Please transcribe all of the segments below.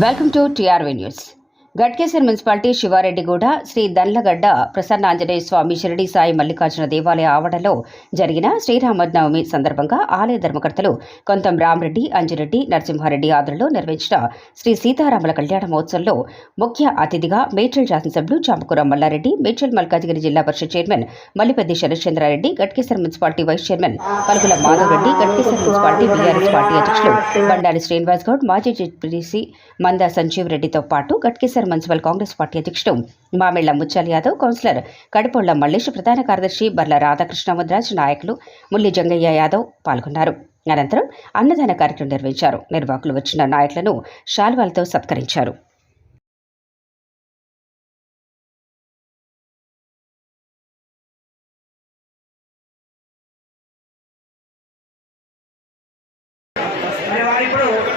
Welcome to TRV news. Ghatkesar municipality Shivareddyguda Shri Dandlagadda Prasannanjaneya Swamy Shirdi Sai Mallikarjuna దేవాలయ ఆవరణలో జరిగిన శ్రీరామనవమి సందర్భంగా ఆలయ ధర్మకర్తలు కొంతం రామరెడ్డి, అంజిరెడ్డి, నరసింహారెడ్డి ఆధ్వర్యంలో నిర్వహించిన శ్రీ సీతారాముల కళ్యాణ మహోత్సవంలో ముఖ్య అతిథిగా మేడ్చల్ శాసనసభ్యులు చామకూర మల్లారెడ్డి, మేడ్చల్ మల్కాజిగిరి జిల్లా పరిషత్ chairman Mallipeddi Sarathchandrareddy, Ghatkesar municipality vice chairman Palukula Madhavareddy, Ghatkesar municipality BRS party అధ్యక్షులు బండారి శ్రీనివాస్ గౌడ్, మాజీ జెడ్పీటీసీ మందా సంజీవ్ రెడ్డితో పాటు గట్కేసర్ మున్సిపల్ కాంగ్రెస్ పార్టీ అధ్యక్షుడు మామిళ్ల ముత్యాల యాదవ్, కౌన్సిలర్ కడిపొళ్ల మల్లేష్, ప్రధాన కార్యదర్శి బర్ల రాధాకృష్ణ ముద్రాజ్, నాయకులు ముల్లి జంగయ్య యాదవ్ పాల్గొన్నారు. అనంతరం అన్నదాన కార్యక్రమం నిర్వహించారు. నిర్వాహకులు వచ్చిన నాయకులను శాల్వాలతో సత్కరించారు.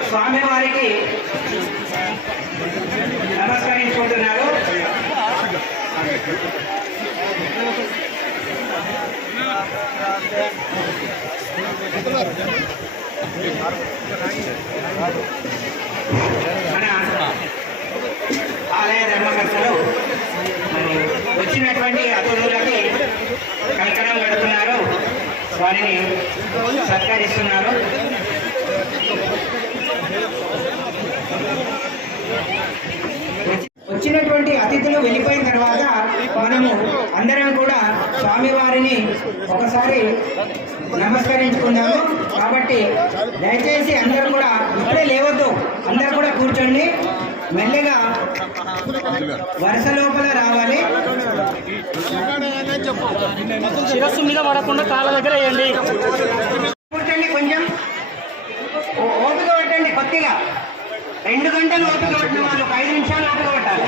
స్వామివారికి నమస్కరించుకుంటున్నారు. మన ఆలయ ధర్మకర్తలు వచ్చినటువంటి అతిథులకి కంకణం కడుతున్నారు, వారిని సత్కరిస్తున్నారు. వచ్చినటువంటి అతిథులు వెళ్ళిపోయిన తర్వాత మనము అందరం కూడా స్వామివారిని ఒకసారి నమస్కరించుకున్నాము. కాబట్టి దయచేసి అందరూ కూడా ఇప్పుడే లేవద్దు, అందరూ కూడా కూర్చోండి, మెల్లగా వరుస లోపల రావాలి. శిరస్సు మీద పడకుండా కాళ్ళ దగ్గర వేయండి. కూర్చోండి, కొంచెం ఓపిక పట్టండి. కొద్దిగా 2 గంటలు ఓపిక పట్టిన వాళ్ళు 5 నిమిషాలు ఓపిక పట్టాలి.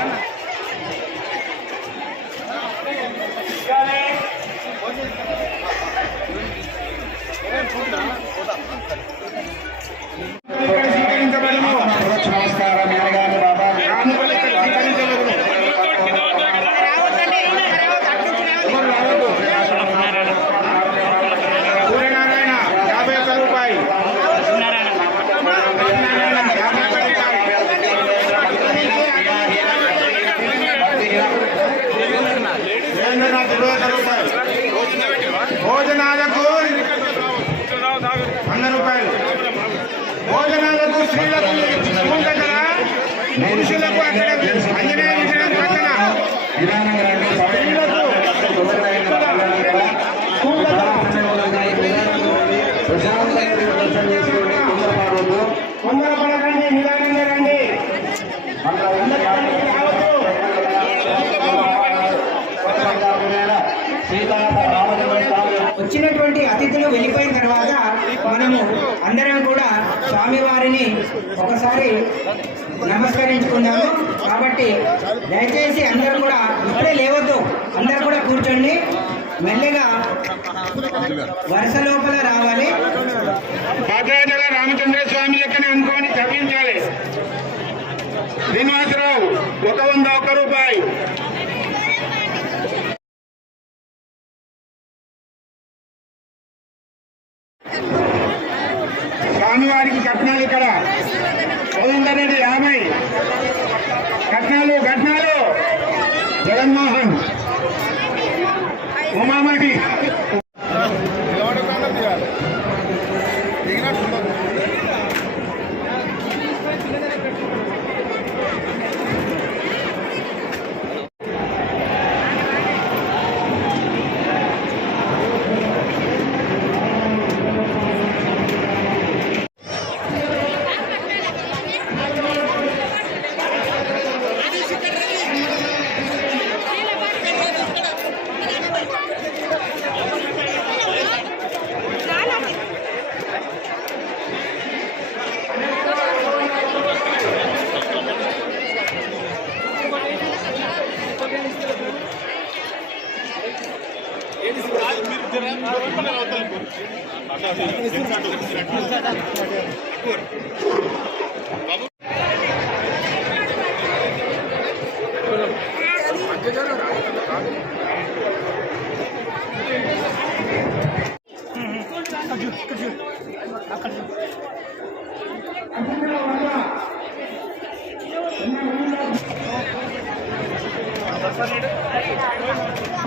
భోజనాలకు 100 రూపాయలు. భోజనాలకు స్త్రీలకు స్కూల్ దగ్గర, పురుషులకు అక్కడ ఆంజనేయ విగ్రహం పక్కన, తొందరపడకండి, నిదానంగా రండి. వచ్చినటువంటి అతిథులు వెళ్ళిపోయిన తర్వాత మనము అందరం కూడా స్వామివారిని ఒకసారి నమస్కరించుకున్నాము. కాబట్టి దయచేసి అందరూ కూడా ఇప్పుడే లేవద్దు, అందరూ కూడా కూర్చోండి, మెల్లగా వరుస లోపల రావాలి. భద్రాచల రామచంద్ర స్వామి లెక్కనే అనుకోని తగ్గించాలి. శ్రీనివాసరావు 101 రూపాయి. స్వామివారికి కట్నాలు ఇక్కడ రెడ్డి 50 కట్నాలు. జగన్మోహన్, ఉమామటి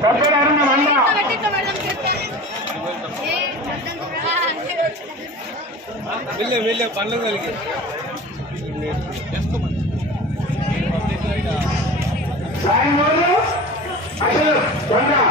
దగ్గర అరుణ వంద వెళ్ళే పనులు కలిగి అసలు వంద